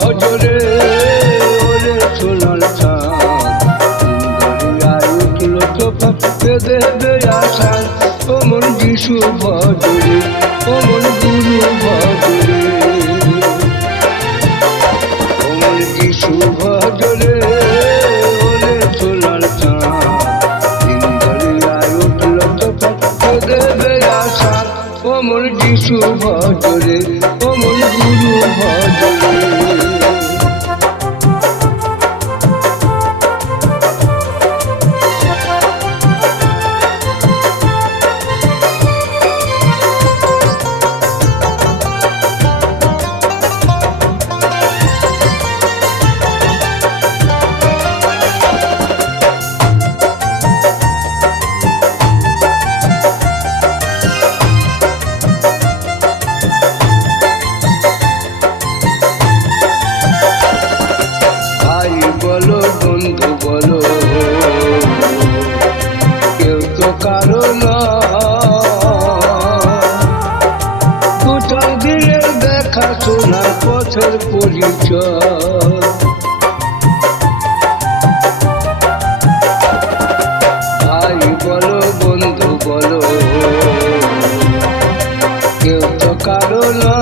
ভজরে ওরে সোনার চাঁদ দরিয়ায় উঠল তোফা দেবে আশার ও মন যিশু ভজরে ও মন গুরু ভজরে ও মন যিশু ভজরে ওরে সোনার চাঁদ দরিয়ায় উঠল তোফা দেবে আশার ও মন যিশু ভজরে ও মন গুরু ভজরে বলো বন্ধু বলো কেউ তো কারো না কোথায় দিনের দেখা শোনা পথের পরিচয় ভাই বলো বন্ধু বলো কেউ তো কারো না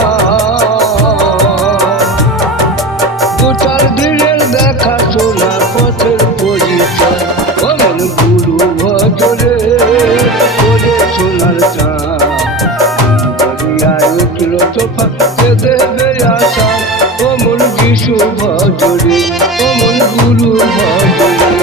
কোথায় দিনের দেখা শোনা পথের পরিচয় ও মন গুরু ভজরে ওরে সোনার চাঁদ দরিয়ায় উঠল তোফা দেবে আশা ও মন যিশু ভজরে ও মন গুরু ভজরে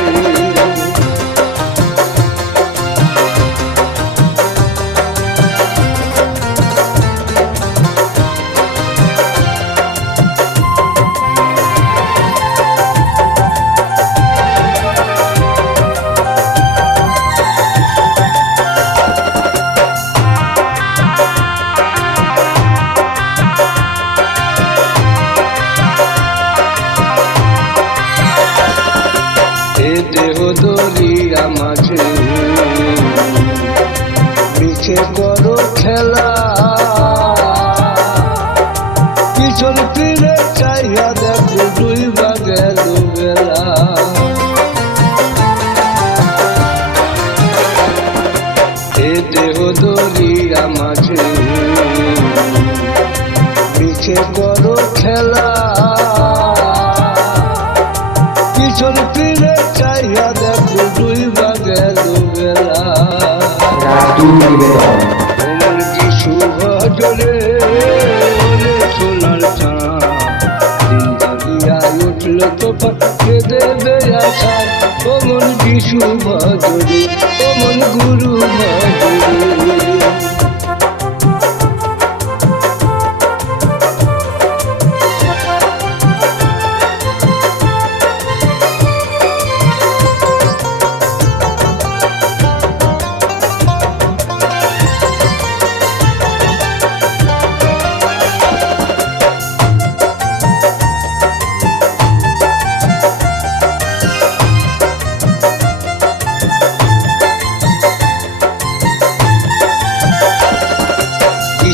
দেহ দরিয়া মাঝে মিছে করো খেলা পিছন ফিরে চাইয়া দেখো ডুইবা গেল বেলা এ দেহ দরিয়া মাঝে মিছে করো খেলা পিছন ফিরে চাইয়া দেখো ডুইবা গেল বেলা ওমন যিশু ভজরে ওরে সোনার চাঁদ দরিয়ায় উঠল তোফা দেবে আশা ওমন যিশু ভজরে ওমন গুরু ভজরে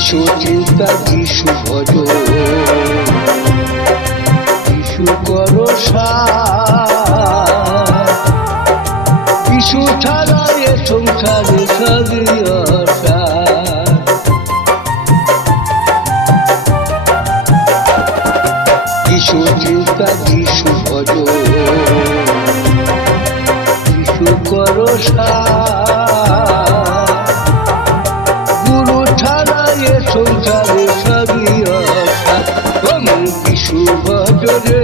যিশু চিন্তা যিশু ভজ যিশু করো যিশু ছাড়া এ সংসারে স্বাধীনতা যিশু চিন্তা যিশু ভজ যিশু করো সংসারে স্বাধীনতা ও মন যিশু ভজরে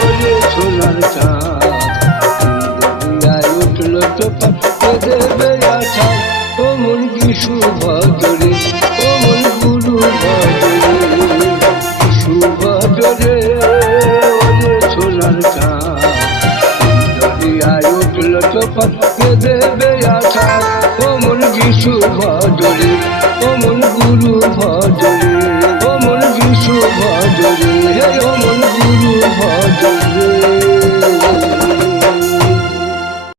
ওরে সোনার চাঁদ দরিয়ায় উঠল তোফা দেবে আশা ও মন যিশু ভজরে ও মন গুরু ভজরে যিশু ভজরে ওরে সোনার চাঁদ দরিয়ায় উঠল তোফা দেবে আশা ও মন যিশু